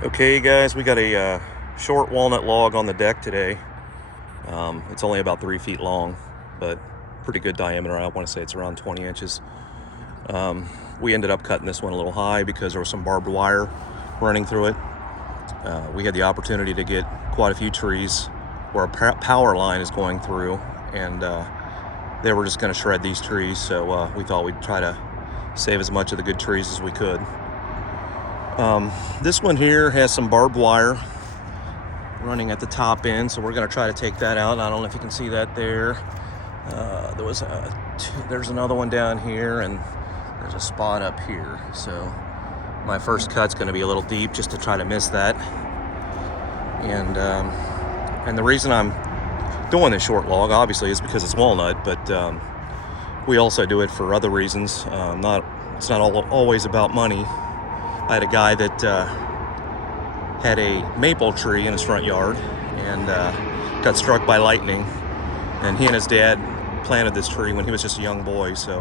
Okay guys, we got a short walnut log on the deck today. It's only about 3 feet long, but pretty good diameter. I want to say it's around 20 inches. We ended up cutting this one a little high because there was some barbed wire running through it. We had the opportunity to get quite a few trees where a power line is going through, and they were just going to shred these trees, so we thought we'd try to save as much of the good trees as we could. This one here has some barbed wire running at the top end, so we're going to try to take that out. I don't know if you can see that there. There's another one down here, and there's a spot up here. So my first cut's going to be a little deep just to try to miss that. And the reason I'm doing this short log, obviously, is because it's walnut, but we also do it for other reasons. It's not always about money. I had a guy that had a maple tree in his front yard and got struck by lightning, and he and his dad planted this tree when he was just a young boy, so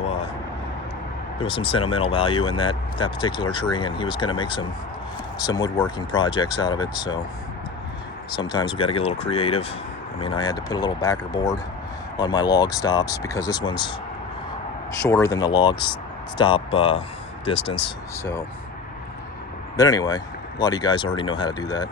there was some sentimental value in that particular tree, and he was going to make some woodworking projects out of it. So sometimes we got to get a little creative. I mean, I had to put a little backer board on my log stops because this one's shorter than the log stop distance. So, but anyway, a lot of you guys already know how to do that.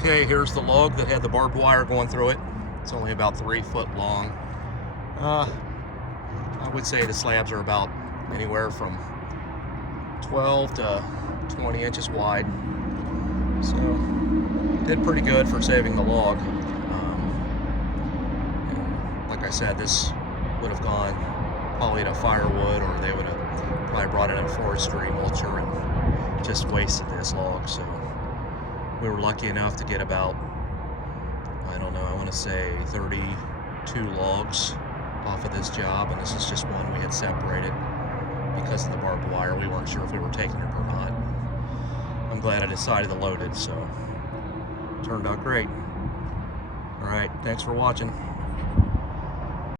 Okay, here's the log that had the barbed wire going through it. It's only about 3 foot long. I would say the slabs are about anywhere from 12 to 20 inches wide. So, did pretty good for saving the log. Like I said, this would have gone probably to firewood, or they would have probably brought it in forestry mulcher and just wasted this log. So we were lucky enough to get about, I don't know, I want to say 32 logs off of this job, and this is just one we had separated because of the barbed wire. We weren't sure if we were taking it or not. I'm glad I decided to load it, so it turned out great. All right, thanks for watching.